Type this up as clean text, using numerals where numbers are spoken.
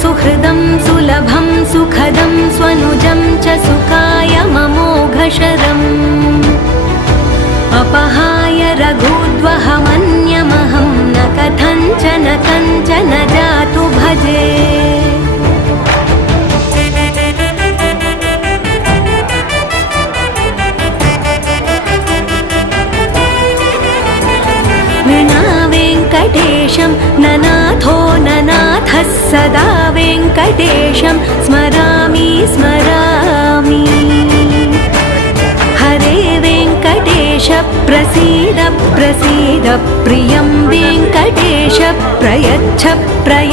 सुहृदं सुलभं सुखदं स्वनुजं च सुखाय ममोघशरम् अपहाय रघुद्वहमन्यमहं न कथञ्चन कञ्चन जातु भजे वेङ्कटेशं ननाथो ननाथः सदा वेङ्कटेशं स्मरामि स्मरामि हरे वेङ्कटेश प्रसीद प्रसीद प्रियं वेङ्कटेश प्रयच्छ प्रयच्छ